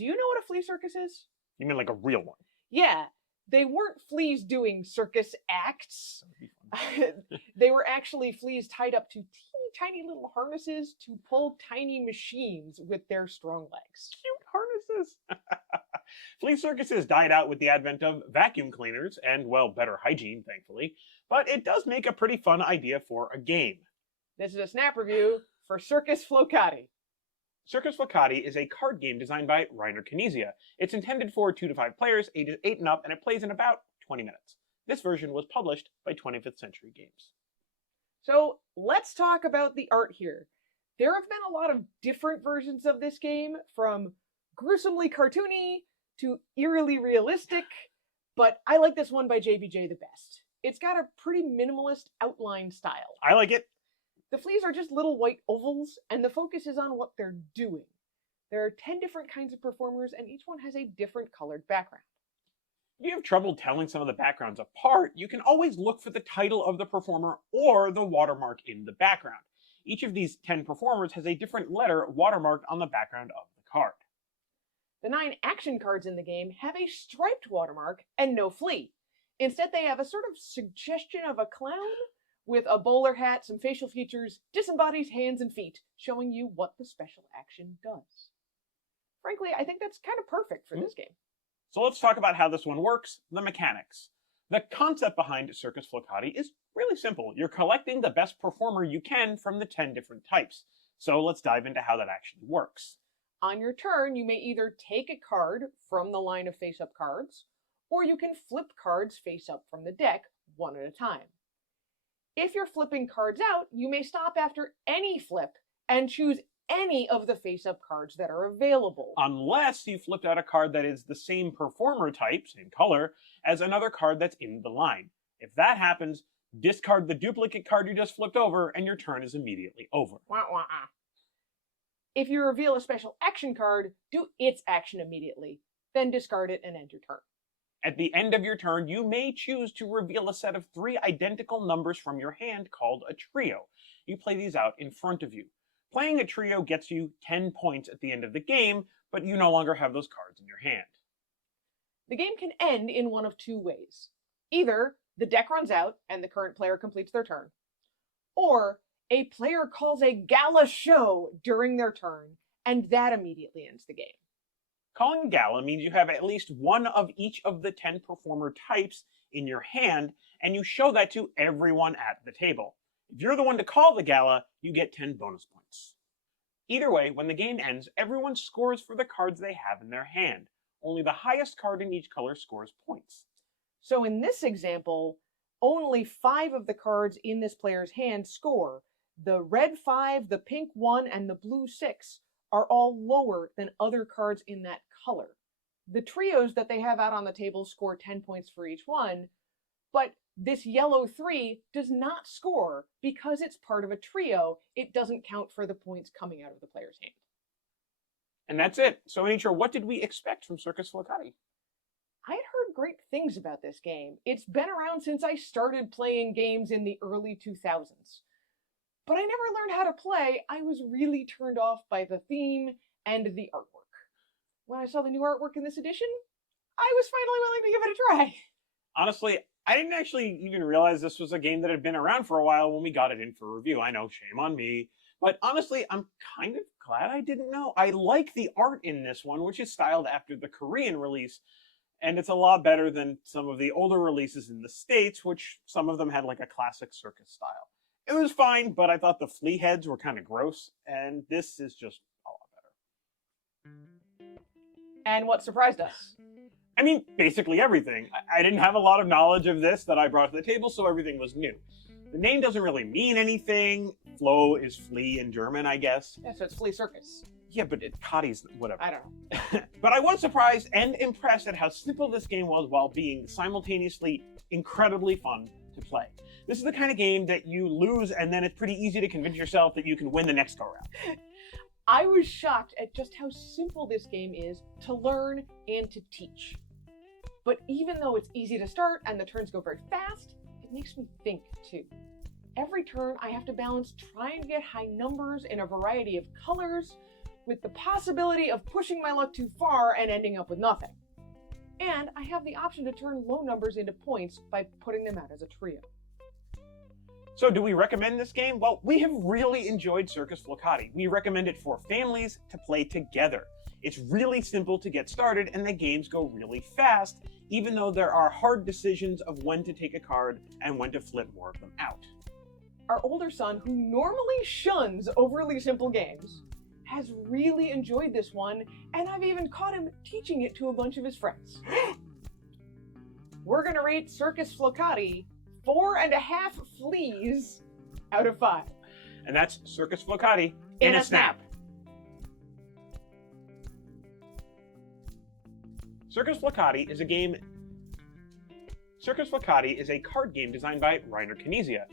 Do you know what a flea circus is? You mean like a real one? Yeah, they weren't fleas doing circus acts. That would be fun. They were actually fleas tied up to teeny tiny little harnesses to pull tiny machines with their strong legs. Cute harnesses. Flea circuses died out with the advent of vacuum cleaners and, well, better hygiene, thankfully. But it does make a pretty fun idea for a game. This is a snap review for Circus Flohcati. Circus Flohcati is a card game designed by Reiner Knizia. It's intended for 2 to 5 players, ages 8 and up, and it plays in about 20 minutes. This version was published by 25th Century Games. So let's talk about the art here. There have been a lot of different versions of this game, from gruesomely cartoony to eerily realistic, but I like this one by JBJ the best. It's got a pretty minimalist outline style. I like it. The fleas are just little white ovals, and the focus is on what they're doing. There are 10 different kinds of performers, and each one has a different colored background. If you have trouble telling some of the backgrounds apart, you can always look for the title of the performer or the watermark in the background. Each of these 10 performers has a different letter watermarked on the background of the card. The 9 action cards in the game have a striped watermark and no flea. Instead, they have a sort of suggestion of a clown with a bowler hat, some facial features, disembodied hands and feet, showing you what the special action does. Frankly, I think that's kind of perfect for this game. So let's talk about how this one works, the mechanics. The concept behind Circus Flohcati is really simple. You're collecting the best performer you can from the 10 different types. So let's dive into how that actually works. On your turn, you may either take a card from the line of face-up cards, or you can flip cards face-up from the deck, one at a time. If you're flipping cards out, you may stop after any flip and choose any of the face-up cards that are available. Unless you flipped out a card that is the same performer type, same color, as another card that's in the line. If that happens, discard the duplicate card you just flipped over, and your turn is immediately over. Wah, wah. If you reveal a special action card, do its action immediately, then discard it and end your turn. At the end of your turn, you may choose to reveal a set of 3 identical numbers from your hand called a trio. You play these out in front of you. Playing a trio gets you 10 points at the end of the game, but you no longer have those cards in your hand. The game can end in one of 2 ways. Either the deck runs out and the current player completes their turn, or a player calls a gala show during their turn, and that immediately ends the game. Calling a gala means you have at least one of each of the 10 performer types in your hand, and you show that to everyone at the table. If you're the one to call the gala, you get 10 bonus points. Either way, when the game ends, everyone scores for the cards they have in their hand. Only the highest card in each color scores points. So in this example, only 5 of the cards in this player's hand score. The red 5, the pink 1, and the blue 6 are all lower than other cards in that color. The trios that they have out on the table score 10 points for each one, but this yellow 3 does not score because it's part of a trio. It doesn't count for the points coming out of the player's hand. And that's it. So Anitra, what did we expect from Circus Flohcati? I had heard great things about this game. It's been around since I started playing games in the early 2000s. But I never learned how to play. I was really turned off by the theme and the artwork. When I saw the new artwork in this edition, I was finally willing to give it a try. Honestly, I didn't actually even realize this was a game that had been around for a while when we got it in for review. I know, shame on me. But honestly, I'm kind of glad I didn't know. I like the art in this one, which is styled after the Korean release. And it's a lot better than some of the older releases in the States, which some of them had like a classic circus style. It was fine, but I thought the flea heads were kind of gross, and this is just a lot better. And what surprised us? I mean, basically everything. I didn't have a lot of knowledge of this that I brought to the table, so everything was new. The name doesn't really mean anything. Flo is flea in German, I guess. Yeah, so it's Flea Circus. Yeah, but Kati's whatever. I don't know. But I was surprised and impressed at how simple this game was while being simultaneously incredibly fun to play. This is the kind of game that you lose and then it's pretty easy to convince yourself that you can win the next go round. I was shocked at just how simple this game is to learn and to teach. But even though it's easy to start and the turns go very fast, it makes me think too. Every turn I have to balance trying to get high numbers in a variety of colors with the possibility of pushing my luck too far and ending up with nothing. And I have the option to turn low numbers into points by putting them out as a trio. So do we recommend this game? Well, we have really enjoyed Circus Flohcati. We recommend it for families to play together. It's really simple to get started and the games go really fast, even though there are hard decisions of when to take a card and when to flip more of them out. Our older son, who normally shuns overly simple games, has really enjoyed this one, and I've even caught him teaching it to a bunch of his friends. We're gonna rate Circus Flohcati 4.5 fleas out of 5. And that's Circus Flohcati In a snap. Circus Flohcati is a card game designed by Reiner Knizia.